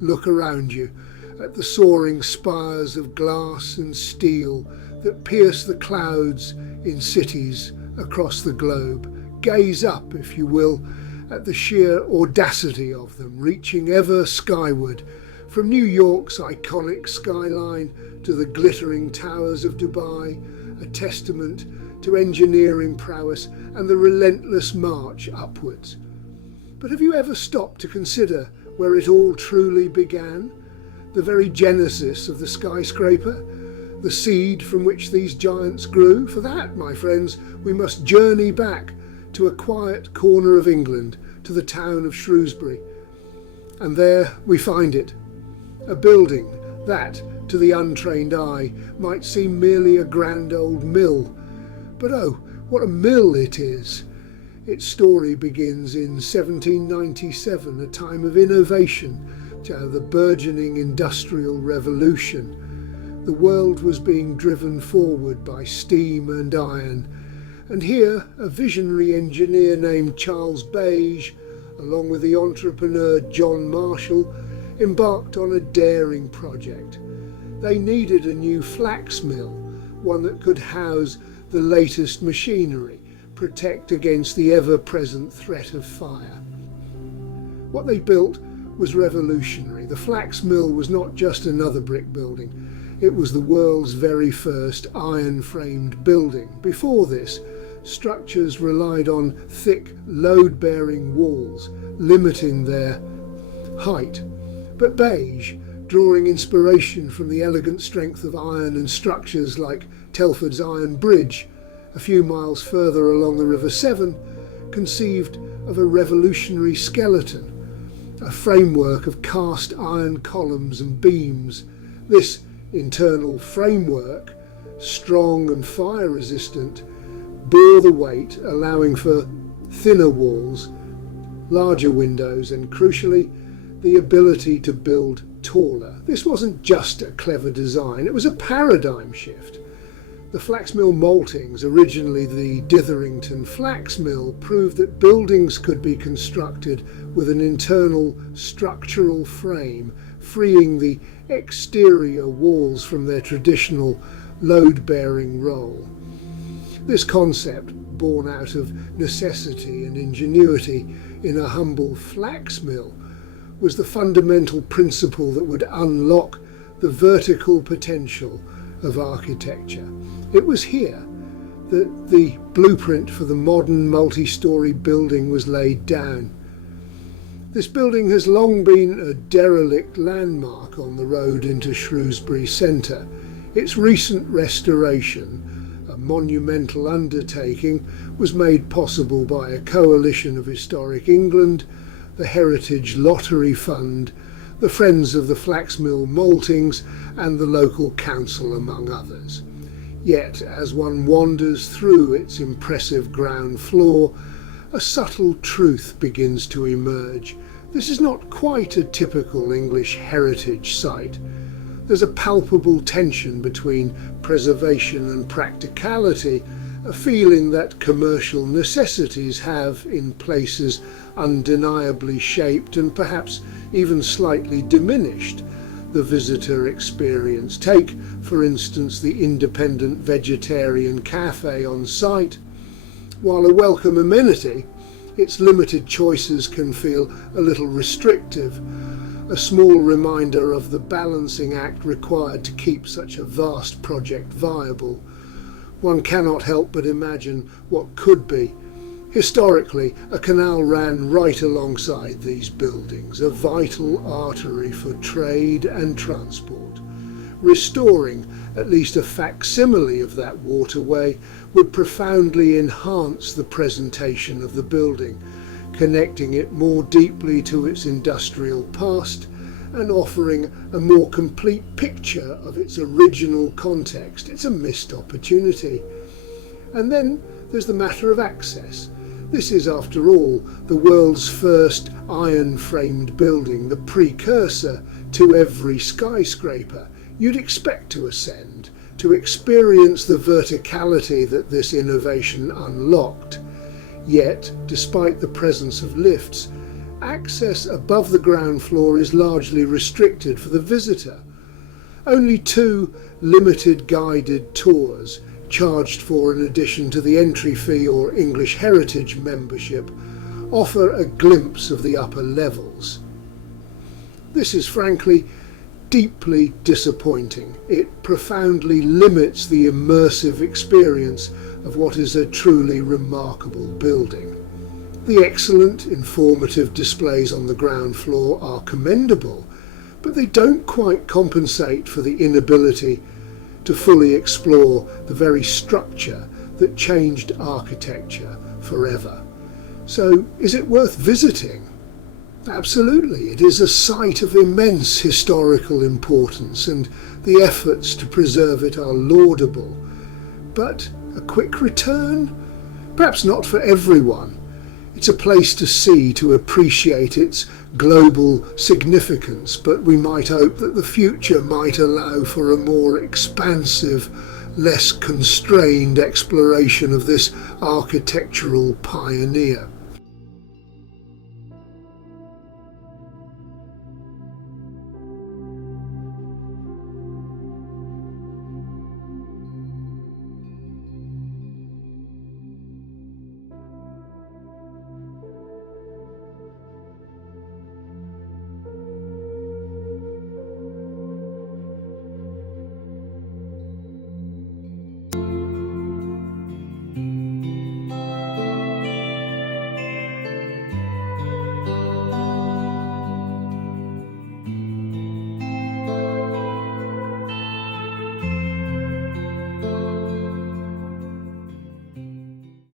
Look around you at the soaring spires of glass and steel that pierce the clouds in cities across the globe. Gaze up, if you will, at the sheer audacity of them, reaching ever skyward, from New York's iconic skyline to the glittering towers of Dubai, a testament to engineering prowess and the relentless march upwards. But have you ever stopped to consider where it all truly began? The very genesis of the skyscraper? The seed from which these giants grew? For that, my friends, we must journey back to a quiet corner of England, to the town of Shrewsbury. And there we find it, a building that, to the untrained eye, might seem merely a grand old mill. But oh, what a mill it is! Its story begins in 1797, a time of innovation, the burgeoning industrial revolution. The world was being driven forward by steam and iron, and here a visionary engineer named Charles Baige, along with the entrepreneur John Marshall, embarked on a daring project. They needed a new flax mill, one that could house the latest machinery, protect against the ever-present threat of fire. What they built was revolutionary. The flax mill was not just another brick building, it was the world's very first iron-framed building. Before this, structures relied on thick, load-bearing walls, limiting their height. But Baige, drawing inspiration from the elegant strength of iron and structures like Telford's Iron Bridge, a few miles further along the River Severn, conceived of a revolutionary skeleton, a framework of cast iron columns and beams. This internal framework, strong and fire resistant, bore the weight, allowing for thinner walls, larger windows and, crucially, the ability to build taller. This wasn't just a clever design, it was a paradigm shift. The flax mill maltings, originally the Ditherington Flax Mill, proved that buildings could be constructed with an internal structural frame, freeing the exterior walls from their traditional load-bearing role. This concept, born out of necessity and ingenuity in a humble flax mill, was the fundamental principle that would unlock the vertical potential of architecture. It was here that the blueprint for the modern multi-storey building was laid down. This building has long been a derelict landmark on the road into Shrewsbury Centre. Its recent restoration, a monumental undertaking, was made possible by a coalition of Historic England, the Heritage Lottery Fund, the Friends of the Flax Mill Maltings and the local council, among others. Yet, as one wanders through its impressive ground floor, a subtle truth begins to emerge. This is not quite a typical English heritage site. There's a palpable tension between preservation and practicality, a feeling that commercial necessities have, in places, undeniably shaped and perhaps even slightly diminished the visitor experience. Take, for instance, the independent vegetarian cafe on site. While a welcome amenity, its limited choices can feel a little restrictive, a small reminder of the balancing act required to keep such a vast project viable. One cannot help but imagine what could be. Historically, a canal ran right alongside these buildings, a vital artery for trade and transport. Restoring at least a facsimile of that waterway would profoundly enhance the presentation of the building, connecting it more deeply to its industrial past and offering a more complete picture of its original context. It's a missed opportunity. And then there's the matter of access. This is, after all, the world's first iron-framed building, the precursor to every skyscraper. You'd expect to ascend, to experience the verticality that this innovation unlocked. Yet, despite the presence of lifts, access above the ground floor is largely restricted for the visitor. Only 2 limited guided tours, charged for in addition to the entry fee or English Heritage membership, offer a glimpse of the upper levels. This is frankly deeply disappointing. It profoundly limits the immersive experience of what is a truly remarkable building. The excellent, informative displays on the ground floor are commendable, but they don't quite compensate for the inability to fully explore the very structure that changed architecture forever. So, is it worth visiting? Absolutely. It is a site of immense historical importance, and the efforts to preserve it are laudable. But a quick return? Perhaps not for everyone. It's a place to see, to appreciate its global significance, but we might hope that the future might allow for a more expansive, less constrained exploration of this architectural pioneer.